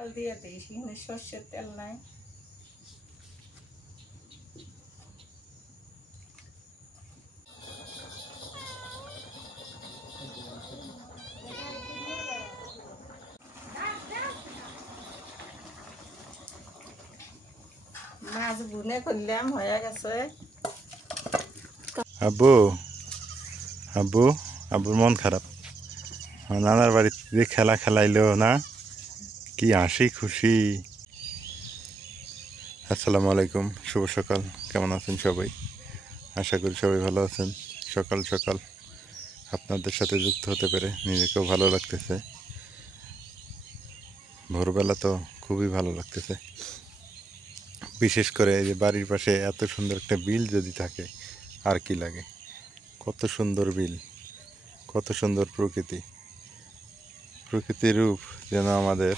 তেল দিয়ে দিই, কিন্তু সর্ষের তেল নাই। মাছ ভুনে করলাম, হয়ে গেছে। আব্বু আব্বু আব্বুর মন খারাপ। নানার বাড়িতে যে খেলা খেলাইলো না, কি হাসি খুশি। আসসালামু আলাইকুম, শুভ সকাল। কেমন আছেন সবাই? আশা করি সবাই ভালো আছেন। সকাল সকাল আপনাদের সাথে যুক্ত হতে পেরে নিজেকেও ভালো লাগতেছে। ভোরবেলা তো খুবই ভালো লাগতেছে। বিশেষ করে এই যে বাড়ির পাশে এত সুন্দর একটা বিল যদি থাকে আর কি লাগে। কত সুন্দর বিল, কত সুন্দর প্রকৃতি, প্রকৃতির রূপ যেন আমাদের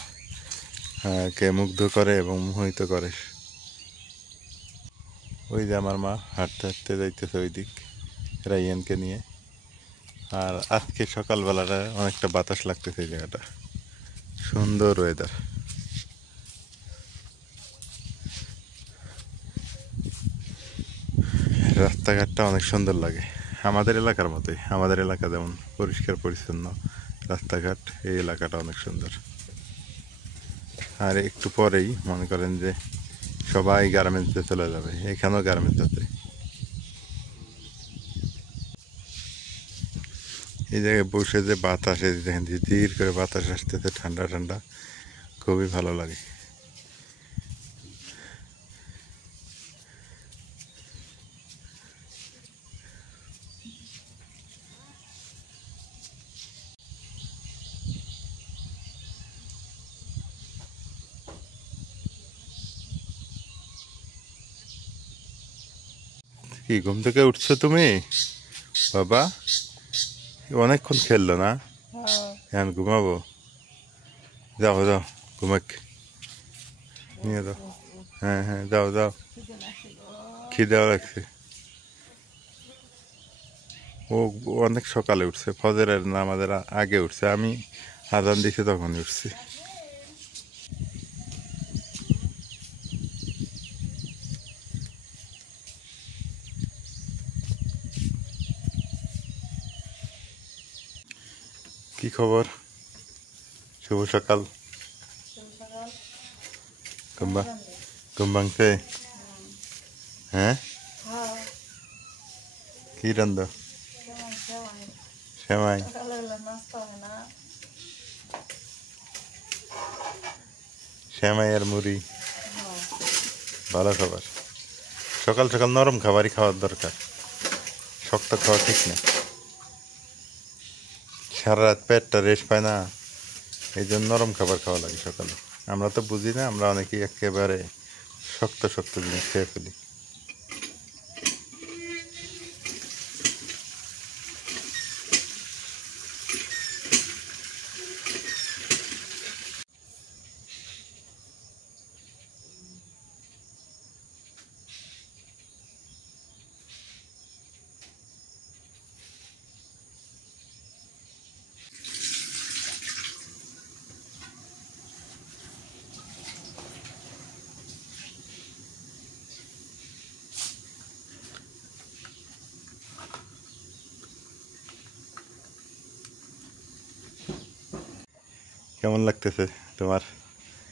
কে মুগ্ধ করে এবং মোহিত করে। ওই যে আমার মা হাঁটতে হাঁটতে যাইতেছে ওই দিক রাইয়ানকে নিয়ে। আর আজকে সকালবেলাটা অনেকটা বাতাস লাগতেছে এই জায়গাটা, সুন্দর ওয়েদার। রাস্তাঘাটটা অনেক সুন্দর লাগে, আমাদের এলাকার মতোই। আমাদের এলাকা যেমন পরিষ্কার পরিচ্ছন্ন রাস্তাঘাট, এই এলাকাটা অনেক সুন্দর। আর একটু পরেই মনে করেন যে সবাই গার্মেন্টসে চলে যাবে, এখানেও গার্মেন্টস আছে। এই জায়গায় বসে যে বাতাস, এই দেখেন ধীর করে বাতাস আসতেছে, ঠান্ডা ঠান্ডা, খুবই ভালো লাগে। কি ঘুম থেকে উঠছো তুমি বাবা? অনেকক্ষণ খেললো না, এখন ঘুমাবো? যাও যাও, ঘুমাক নিয়ে দাও। হ্যাঁ হ্যাঁ, যাও যাও, খিদেও লাগছে। ও অনেক সকালে উঠছে, ফজরের নামাজের আগে উঠছে। আমি আজান দিছি তখনই উঠছি। কি খবর? শুভ সকাল। ঘুম ভাঙছে? হ্যাঁ, কি রান্দ? সেমাই। সেমাই আর মুড়ি, ভালো খাবার। সকাল সকাল নরম খাবারই খাওয়ার দরকার, শক্ত খাওয়া ঠিক না। সারা রাত পেটটা রেস্ট পায় না, এই জন্য নরম খাবার খাওয়া লাগে সকালে। আমরা তো বুঝি না, আমরা অনেকেই একেবারে শক্ত শক্ত জিনিস খেয়ে ফেলি। কেমন লাগতেছে তোমার?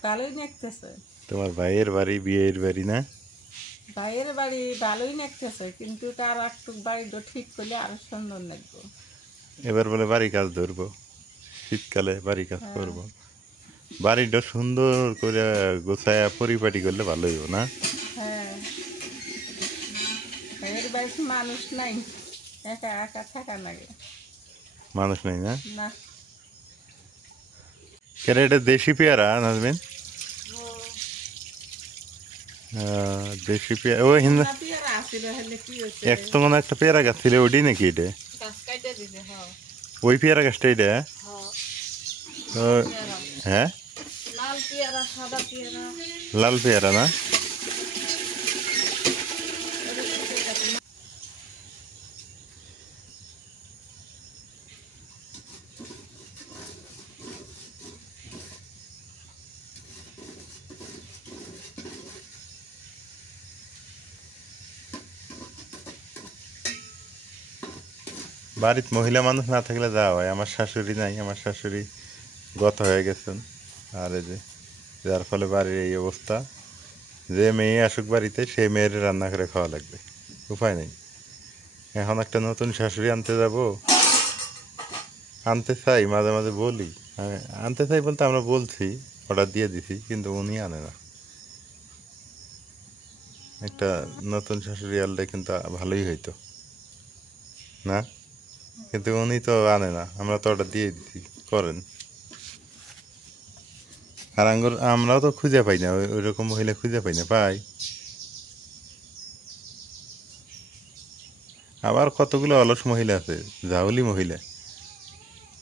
ভালোই লাগতেছে। তোমার ভাইয়ের বাড়ি, বিয়ের বাড়ি না? ভাইয়ের বাড়ি ভালোই লাগতেছে, কিন্তু তার একটু বাড়িটা ঠিক করলে আরো সুন্দর লাগবে। এবার বলে বাড়ি কাজ ধরবো, শীতকালে বাড়ি কাজ করবো। বাড়িটা সুন্দর করে গোছায়া পরিপাটি করলে ভালো হইব না? হ্যাঁ, ভাইয়ের বাড়িতে মানুষ নাই, একা একা থাকা লাগে মানুষ নাই না? না। কেন, এটা দেশি পেয়ারা নাজবেন? দেশি পেয়ারা ও হিন্দা। এক তো মনে একটা পেয়ারা গাছ ছিল, ওটি নাকি এটা? ওই পেয়ারা গাছটা এটা? হ্যাঁ, লাল পেয়ারা না? বাড়িতে মহিলা মানুষ না থাকলে যাওয়া হয়। আমার শাশুড়ি নাই, আমার শাশুড়ি গত হয়ে গেছেন। আর এই যে যার ফলে বাড়ির এই অবস্থা, যে মেয়ে আসুক বাড়িতে সেই মেয়ের রান্না করে খাওয়া লাগবে, উপায় নেই। এখন একটা নতুন শাশুড়ি আনতে যাব, আনতে চাই, মাঝে মাঝে বলি আনতে চাই বলতে আমরা বলছি, অর্ডার দিয়ে দিছি, কিন্তু উনি আনে না। একটা নতুন শাশুড়ি আনলে কিন্তু ভালোই হইতো না, কিন্তু উনি তো আনে না, আমরা তো অর্ডার দিয়ে দিছি, করেন। আর আমরাও তো খুঁজে পাই না, ওই রকম মহিলা খুঁজে পাই না, পাই। আবার কতগুলো অলস মহিলা আছে, জাউলি মহিলা।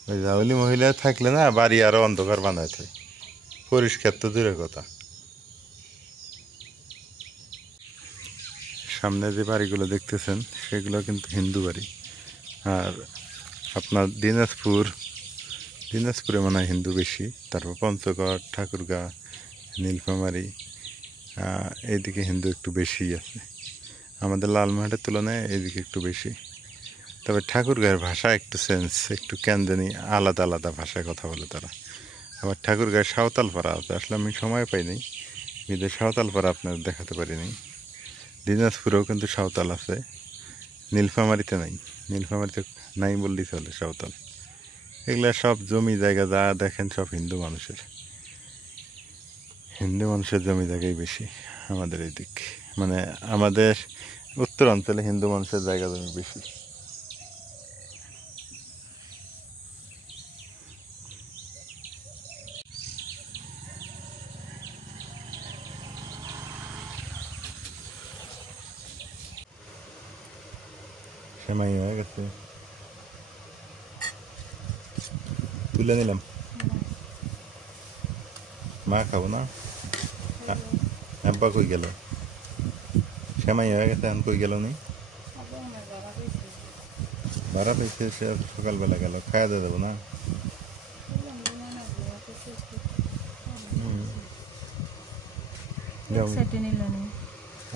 ওই জাউলি মহিলা থাকলে না বাড়ি আরো অন্ধকার বানায় থাকে, পরিষ্কার তো দূরের কথা। সামনে যে বাড়িগুলো দেখতেছেন সেগুলো কিন্তু হিন্দু বাড়ি। আর আপনার দিনাজপুরে মনে হয় হিন্দু বেশি, তারপর পঞ্চগড়, ঠাকুরগাঁ, নীলফামারী, এইদিকে হিন্দু একটু বেশি আছে। আমাদের লালমোহাটের তুলনায় এইদিকে একটু বেশি। তবে ঠাকুরগাঁয়ের ভাষা একটু চেঞ্জ, একটু কেন জানি আলাদা আলাদা ভাষায় কথা বলে তারা। আবার ঠাকুরগাঁয়ে সাঁওতালপাড়া আছে, আসলে আমি সময় পাইনি বিদেশ সাঁওতালপাড়া আপনার দেখাতে পারিনি। দিনাজপুরেও কিন্তু সাঁওতাল আছে, নীলফামারীতে নাই। নীলফামারীতে নাই বললেই চলে সাঁওতাল। এগুলা সব জমি জায়গা যা দেখেন সব হিন্দু মানুষের, হিন্দু মানুষের জমি জায়গাই বেশি আমাদের এই দিক, মানে আমাদের উত্তর অঞ্চলে হিন্দু মানুষের জায়গা জমি বেশি। সেমাই হয়ে গেছে, তুলে নিলাম। মা খাবো না, আব্বা কই গেল? সেমাই হয়ে গেছে, এখন কই গেল নি? ভাড়া পেয়েছে, সে সকালবেলা গেল, খাওয়া দিয়ে দেবো না?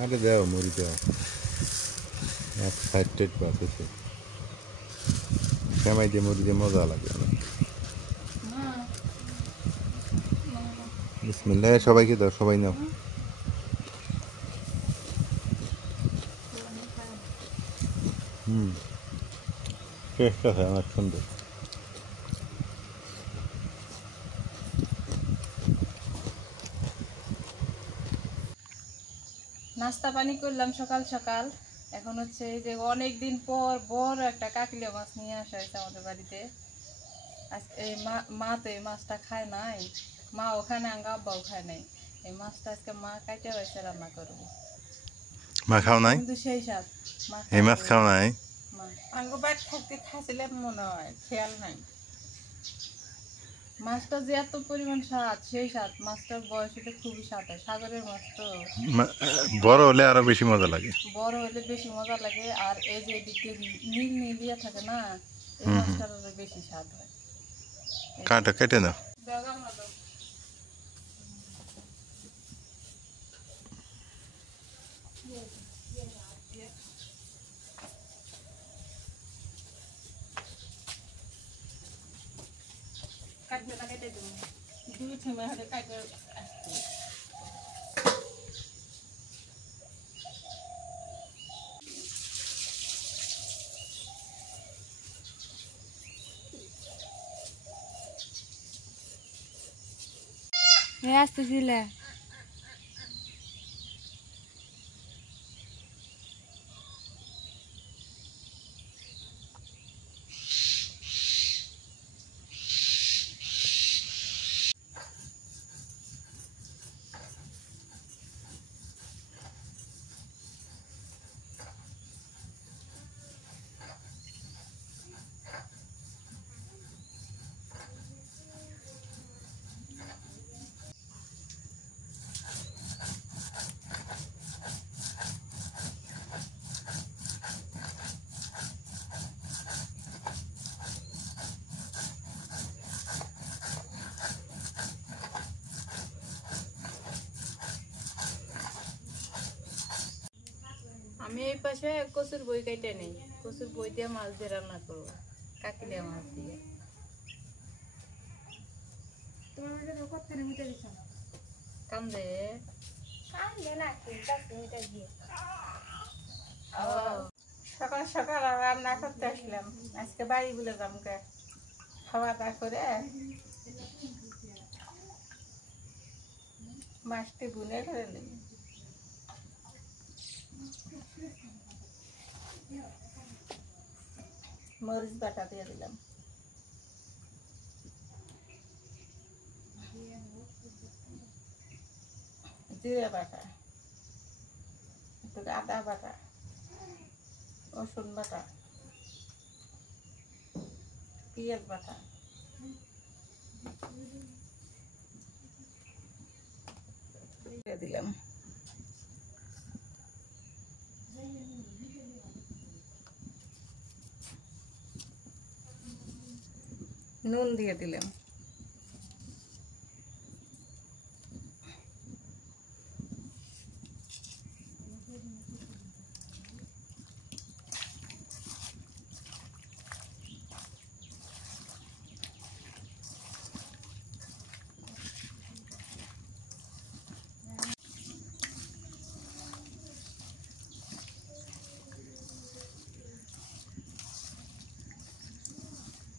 আরে দেও, মুড়ি দেও, এক সাইড বাঁচেছে। সেমাই দিয়ে মুড়ি দিয়ে মজা লাগে অনেক। বিসমিল্লাহ, সবাইকে দাও, সবাই নাও। টেস্ট আছে অনেক সুন্দর। নাস্তা পানি করলাম সকাল সকাল। এখন হচ্ছে এই যে অনেক দিন পর বড় একটা কাকলিয়া মাছ নিয়ে আসা হয়েছে আমাদের বাড়িতে। এই মা তো এই মাছটা খায় নাই, মা ওখানে আঙ্গা আব্বাও খায় নাই। এই মাছটা আজকে মা কাইটে হয়েছে, রান্না করবো। মা খাও নাই? কিন্তু সেই স্বাদ। এই মাছ খাও নাই? আঙ্গো বাড়ি থাকতে খাইছিলাম মনে হয়, খেয়াল নাই। মাছটা যে এত পরিমাণ স্বাদ, সেই স্বাদ। মাছটার বয়স হলে খুবই স্বাদ হয়, সাগরের মাছ তো। বড় হলে আরো বেশি মজা লাগে। বড় হলে বেশি মজা লাগে। আর এই যে এদিকে নীল নীলিয়া থাকে না, এই মাছটার আরো বেশি স্বাদ হয়। কাঁটা কেটে নাও। কাটবে না, কেটে দেবো। দুই ছেলে হাতে কাটে আসছে। আসতেছিলে আমি এই পাশে কচুর বই কেটে নেই, কচুর বই দিয়ে মাছ দিয়ে রান্না করবো, কাকিলিয়া মাছ দিয়ে। কান্দে সকাল সকাল আর রান্না করতে আসলাম, আজকে বাড়ি বলে যামকে খাওয়া দাওয়া করে মাছটি বুনে করে নিই। মরিচ বাটা দিয়ে দিলাম, জিরে বাটা, একটু আদা বাটা, রসুন বাটা, পেঁয়াজ বাটা, দিয়ে দিলাম। নুন দিয়ে দিলাম।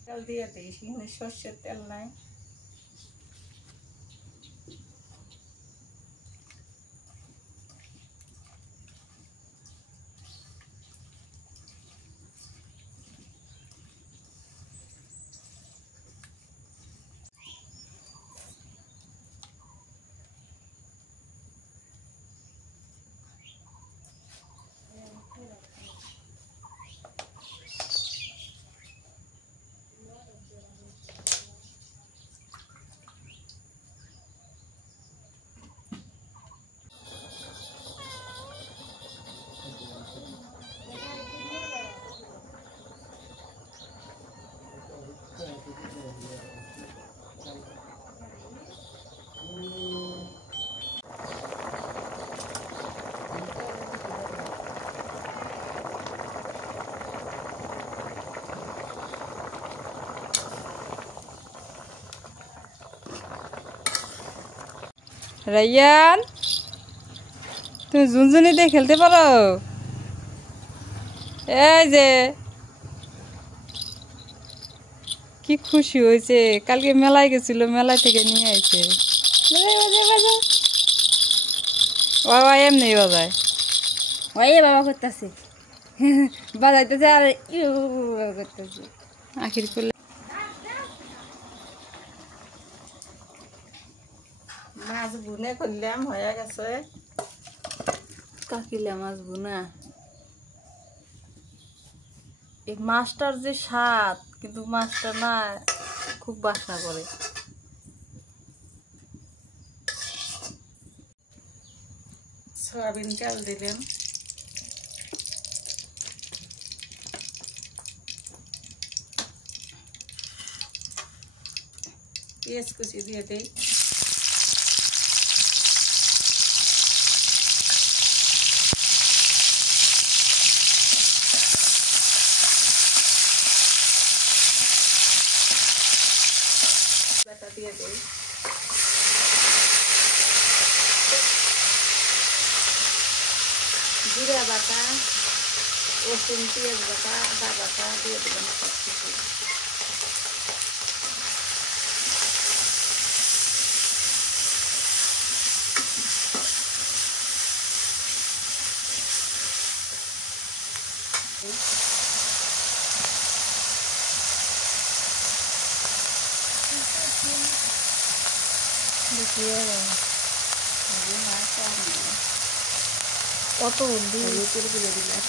তেল দিয়ে দিই, সেখানে সর্ষের তেল নাই। রাইয়ান, তুমি ঝুনঝুনি দিয়ে খেলতে পারো? এই যে কি খুশি হয়েছে, কালকে মেলায় গেছিল, মেলায় থেকে নিয়ে আইছে। বাবা এমনি বাজায়, ওই বাবা করতেছে, বাজাইতেছে আর ইউ করতেছে। আখির করলে মাছ বুনে করলাম, হয়ে গেছে। কাকিলা মাছ ভুনা। এই মাছটার যে স্বাদ, কিন্তু মাছটা না খুব বাসনা করে। সয়াবিন তেল দিলাম, পেঁয়াজ কুচি দিয়ে দিই, বাটা দিয়ে দিই, জিরা বাটা, রসুন পেঁয়াজ বাটা, আদা বাটা দিয়ে দিলাম সব কিছু। কত হলদি হলুদ দিয়ে দিলাম,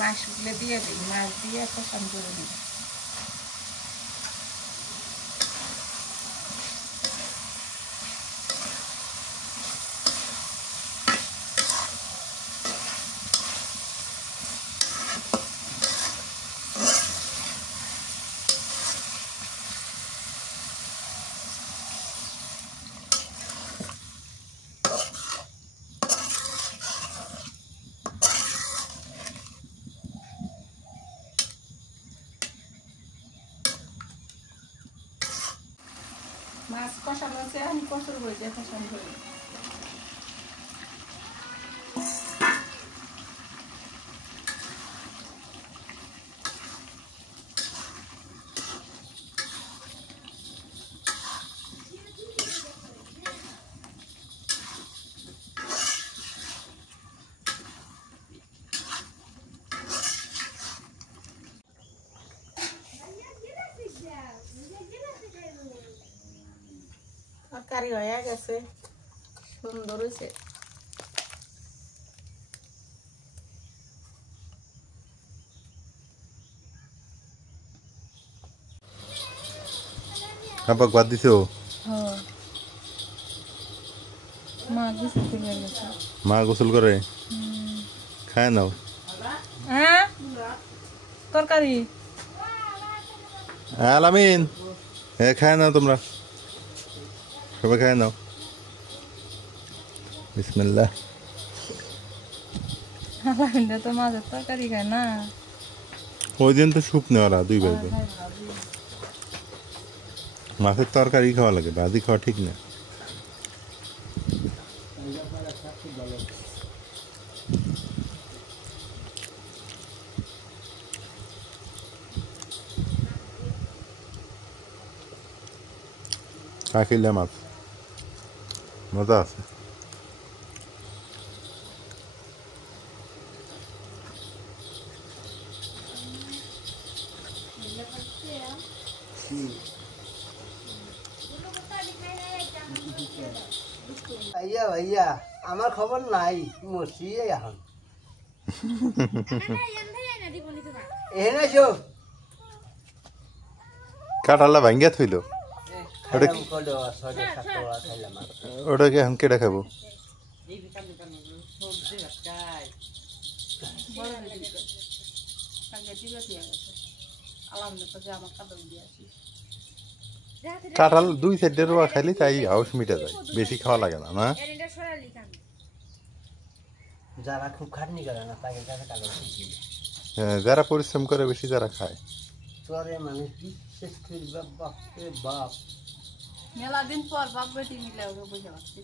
মাছগুলো দিয়ে দিই, মাছ দিয়ে কষান করে নিই। মাছ কষানো আছে, আমি কচুর বইতে কষান করি। তরকারি হয়ে গেছে, সুন্দর হয়েছে। আব্বা বাদ দিছো? হ্যাঁ মা গোসল করে গেছে। মা গোসল করে খায় নাও। হ্যাঁ তরকারি আলামিন খায় নাও, তোমরা সবাই খায় নাও। বিসমিল্লাহ। আলামিনটা তো মাছের তরকারি খায় না। ওই দিন তো স্যুপ নেওয়ারা দুই ভাই বোন। মাছের তরকারি খাওয়া লাগে, ভাজি খাওয়া ঠিক না। কাকিলা মাছ মজা আছে। ভাইয়া ভাইয়া আমার খবর নাই, মরছি এখন। এনে আসো। কাঁঠালটা ভাঙ্গিয়া থইল। ওটা কি এখন কেটে খাবো? কাঁঠাল দুই সাইডে রোয়া খাইলে তাই হাউস মিটে যায়, বেশি খাওয়া লাগে না। না যারা খুব খাটনি করে না তাদের কাছে কালো শিখি। হ্যাঁ, যারা পরিশ্রম করে বেশি, যারা খায়। চরে মানুষ বিশেষ করে বাপ রে বাপ। মেলা দিন পর বাপ বেটি মিলে ওকে বুঝে পাচ্ছি।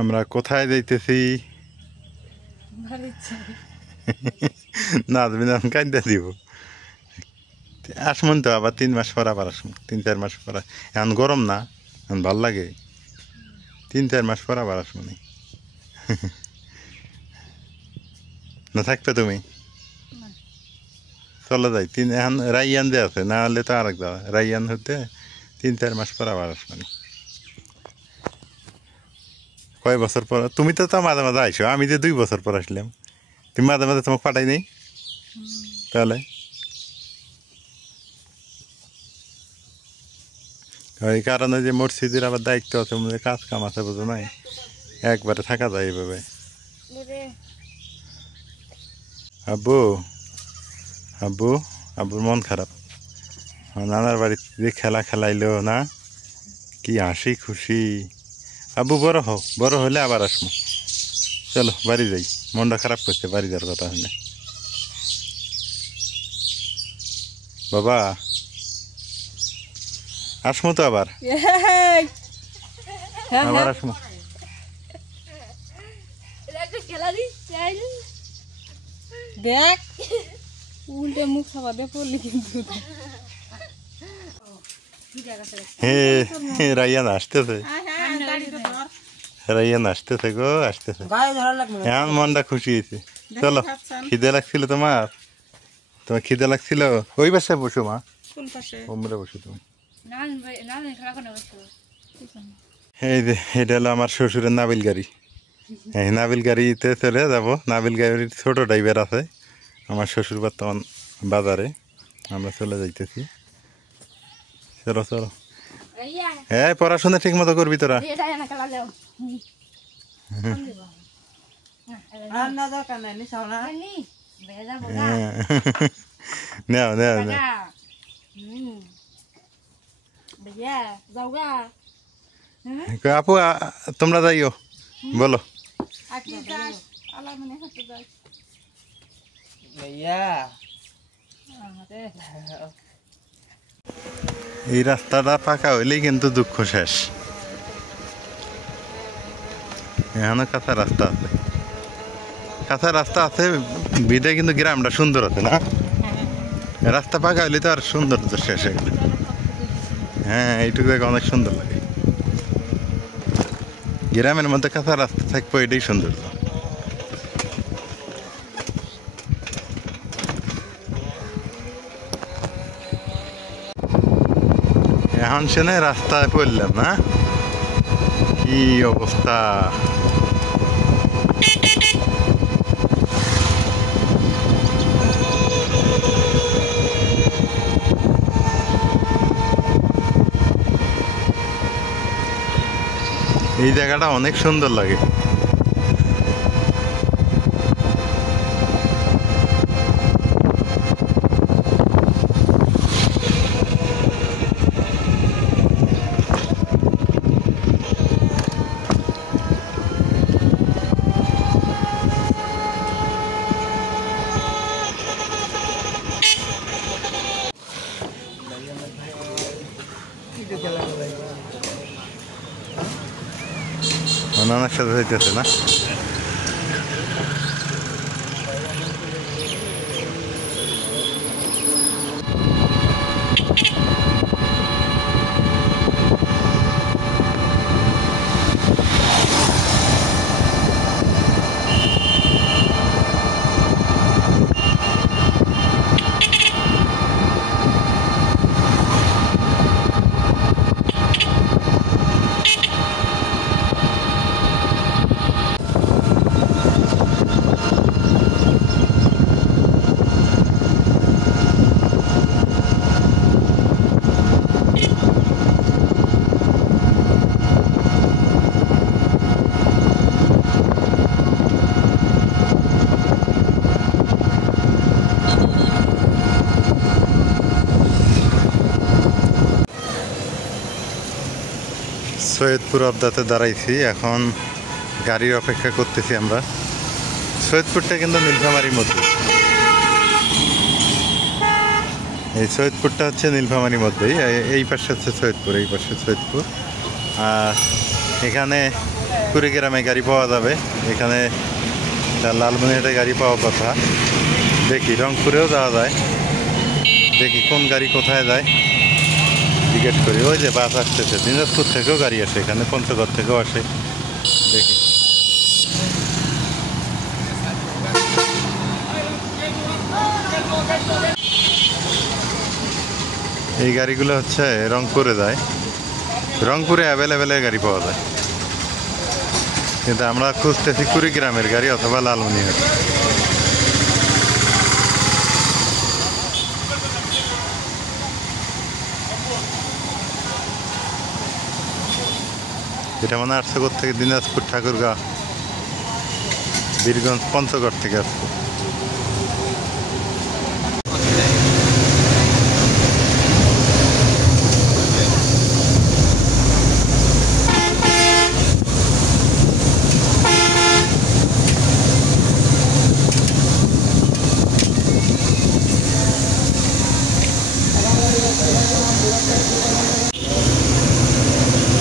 আমরা কোথায় যাইতেছি? নাজমিন কান্দা দিব। আসমন তো আবার 3 মাস পর আবার আসুন, 3-4 মাস পর। এখন গরম না, এখন ভাল লাগে। 3-4 মাস পর আবার আসুন। না থাকবে তুমি? চলে যাই। এখন রাইয়ান দিয়ে আছে, না হলে তো আরেক যাওয়া। রাইয়ান হতে 3-4 মাস পর আবার আসবেন। কয় বছর পর? তুমি তো মাঝে মাঝে আইসো, আমি যে 2 বছর পর আসলাম। তুমি মাঝে মাঝে তোমাকে পাঠাই নেই তাহলে? ওই কারণে যে মসজিদের আবার দায়িত্ব আছে, কাজ কাম আছে, বুঝো নাই, একবারে থাকা যায় এইভাবে। আব্বু আব্বু আব্বুর মন খারাপ। নানার বাড়িতে যে খেলা খেলাইলো না, কি হাসি খুশি। আব্বু বড় হও, বড় হলে আবার আসবো। চলো বাড়ি যাই, মনটা খারাপ করছে বাড়ি যাওয়ার কথা হলে। বাবা আসমো তো আবার, আবার আসমো। দেখ উল্টে মুখ খাওয়াতে পড়লি কিন্তু। হে রাইয়ান আসতেছে, রাইয়ান আসতেছে গো, আসতেছে। এখন মনটা খুশি হয়েছে। চলো, খিদে লাগছিল তোমার? তোমার খিদে লাগছিল? ওই বাসায় বসো মা, কোন পাশে? ওমরে বসো তুমি। খেলা করে বসে এই যে এটা হলো আমার শ্বশুরের নাবিল গাড়ি। এই নাবিল গাড়িতে চলে যাব। নাবিল গাড়ির ছোট ড্রাইভার আছে আমার শ্বশুর বর্তমান বাজারে, আমরা চলে যাইতেছি। চলো চলো। হ্যাঁ, পড়াশোনা ঠিক মতো করবি তোরা। রান্না দরকার নাই নিছাও না হ্যাঁ। নেও নেও নেও। আপু তোমরা যাইও, বলো। আকি যাস আলামিনে হাতে যাস ভাইয়া এই রাস্তাটা পাকা হইলেই কিন্তু দুঃখ শেষ। এখানে কাঁচা রাস্তা আছে, কাঁচা রাস্তা আছে বিদে কিন্তু গ্রামটা সুন্দর আছে না। রাস্তা পাকা হইলে তো আর সৌন্দর্য শেষ হয়ে গেল। হ্যাঁ, এইটুকু দেখে অনেক সুন্দর লাগে। গ্রামের মধ্যে কাঁচা রাস্তা থাকবো, এটাই সৌন্দর্য। এখন শুনে রাস্তায় পড়লাম না, কি অবস্থা। এই জায়গাটা অনেক সুন্দর লাগে। অনেক সাথে হইতেছে না। সৈয়দপুর আবদাতে দাঁড়াইছি, এখন গাড়ির অপেক্ষা করতেছি আমরা। সৈয়দপুরটা কিন্তু নীলফামারীর মধ্যে, এই সৈয়দপুরটা হচ্ছে নীলফামারীর মধ্যেই। এই পাশে হচ্ছে সৈয়দপুর, এই পাশে সৈয়দপুর। আর এখানে কুড়িগ্রামে গাড়ি পাওয়া যাবে, এখানে লালমনিরহাটে গাড়ি পাওয়ার কথা। দেখি রংপুরেও যাওয়া যায়, দেখি কোন গাড়ি কোথায় যায় জিজ্ঞেস করি। ওই যে বাস আসতেছে, দিনাজপুর থেকেও গাড়ি আসে, এখানে পঞ্চগড় থেকেও আসে। দেখি এই গাড়িগুলো হচ্ছে রংপুরে যায়, রংপুরে অ্যাভেলেবেলের গাড়ি পাওয়া যায়, কিন্তু আমরা খুঁজতেছি কুড়িগ্রামের গাড়ি অথবা লালমনিরহাট। এটা মনে আসছে থেকে দিনাজপুর, ঠাকুরগাঁ, বীরগঞ্জ, পঞ্চগড় থেকে আসছে।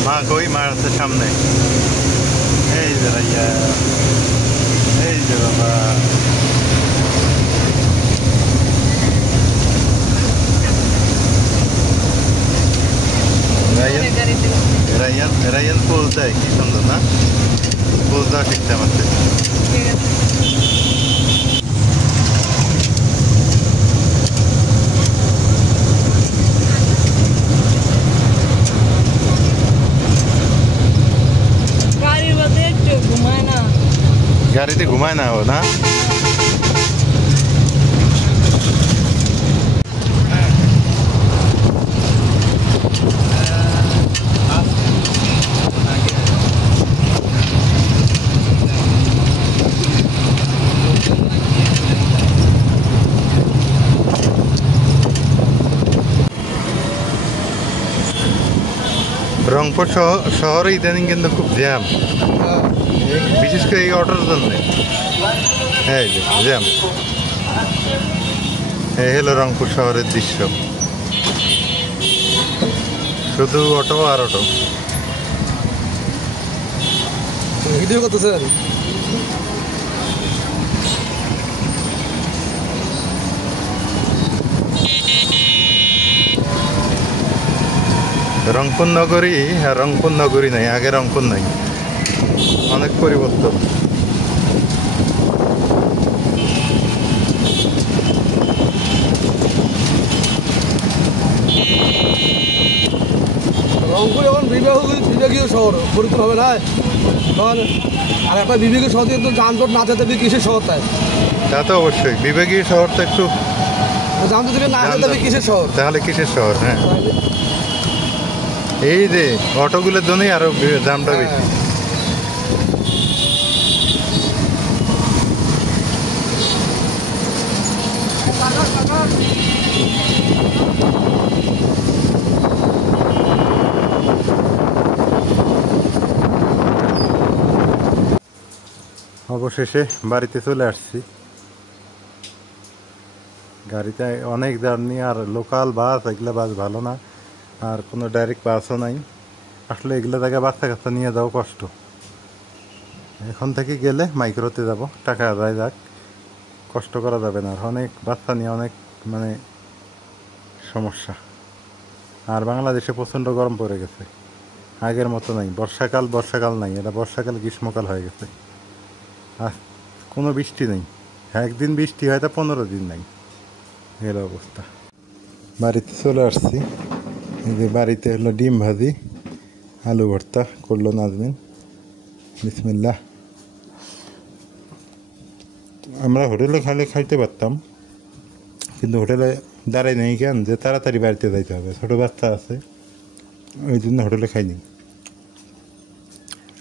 মা কই? মা আছে সামনে। এই যে ভাইয়া, এই যে বাবা। রায়ান পোজ দেয়, কি সুন্দর না? পোজ দেওয়া শিখতে আমাদের। গাড়িতে ঘুমায় না ও না? রংপুর শহরে ইদানিং কিন্তু খুব জ্যাম, বিশেষ করে এই অটোর জন্য। এই যে জ্যাম, এই হলো রংপুর শহরের দৃশ্য, শুধু অটো আর অটো। ভিডিও করতেছেন? রংপুর নগরী আর রংপুর নগরী নাই, আগে রংপুর নাই, অনেক পরিবর্তন। রংপুর এখন বিভাগীয় শহর পরিচিত হবে না, তখন আর একটা বিভাগীয় শহর কিন্তু যানজট না যেতে কিসের শহর তাই? তা তো অবশ্যই, বিভাগীয় শহর তো একটু যানজট থেকে না যেতে কিসের শহর? তাহলে কিসের শহর? হ্যাঁ, এই যে অটোগুলোর জন্যই আরো দামটা বেশি। অবশেষে বাড়িতে চলে আসছি। গাড়িতে অনেক জার্নি, আর লোকাল বাস, এগুলো বাস ভালো না, আর কোনো ডাইরেক্ট বাসও নাই। আসলে এগুলো জায়গায় বাচ্চা কাচ্চা নিয়ে যাওয়া কষ্ট। এখন থেকে গেলে মাইক্রোতে যাব, টাকা যায় যাক, কষ্ট করা যাবে না। আর অনেক বাচ্চা নিয়ে অনেক মানে সমস্যা। আর বাংলাদেশে প্রচণ্ড গরম পড়ে গেছে, আগের মতো নাই। বর্ষাকাল নাই, এটা বর্ষাকাল গ্রীষ্মকাল হয়ে গেছে। আর কোনো বৃষ্টি নেই, একদিন বৃষ্টি হয় তা 15 দিন নাই, এর অবস্থা। বাড়িতে চলে আসছি। এই যে বাড়িতে হলো ডিম ভাজি, আলু ভর্তা করলো নাজমিন। বিসমিল্লাহ। আমরা হোটেলে খাইতে পারতাম, কিন্তু হোটেলে দাঁড়াই নেই কেন, যে তাড়াতাড়ি বাড়িতে যাইতে হবে, ছোটো বাচ্চা আছে, ওই জন্য হোটেলে খাইনি।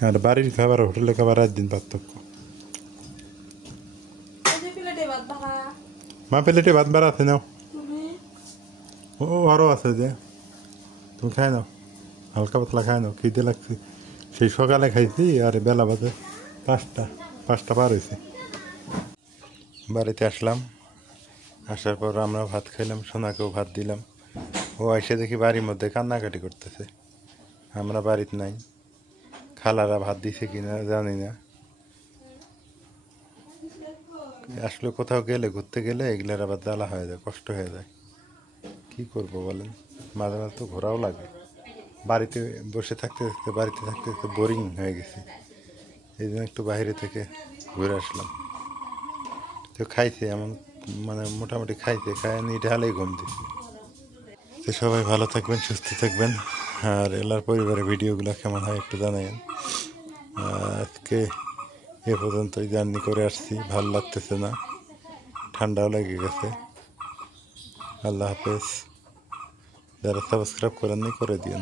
আর বাড়ির খাবার হোটেলে খাবার একদিন পার্থক্য। মা প্লেটে ভাত বাড়া আছে, নাও। ও আরও আছে, যে তুমি খাই নাও, হালকা পাতলা খাই নাও, খিদে লাগছে। সেই সকালে খাইছি, আর বেলা বাজে 5টা পার হয়েছে। বাড়িতে আসলাম, আসার পর আমরা ভাত খাইলাম, সোনাকেও ভাত দিলাম। ও এসে দেখি বাড়ির মধ্যে কান্নাকাটি করতেছে, আমরা বাড়িতে নাই। খালারা ভাত দিছে কিনা জানি না। আসলে কোথাও গেলে, ঘুরতে গেলে এগুলার আবার জ্বালা হয়ে যায়, কষ্ট হয়ে যায়। কি করব বলেন, মাঝে মাঝে তো ঘোরাও লাগে। বাড়িতে বসে থাকতে থাকতে বোরিং হয়ে গেছি, এই জন্য একটু বাইরে থেকে ঘুরে আসলাম। তো খাইছে এমন, মানে মোটামুটি খাইছে, খায় নিয়ে ঢালেই ঘুম দিচ্ছে। তো সবাই ভালো থাকবেন, সুস্থ থাকবেন। আর এলার পরিবারের ভিডিওগুলো কেমন হয় একটু জানাবেন। আজকে এ পর্যন্তই জার্নি করে আসছি, ভালো লাগতেছে না, ঠান্ডাও লেগে গেছে। আল্লাহ হাফেজ। যারা সাবস্ক্রাইব করেননি করে দিন।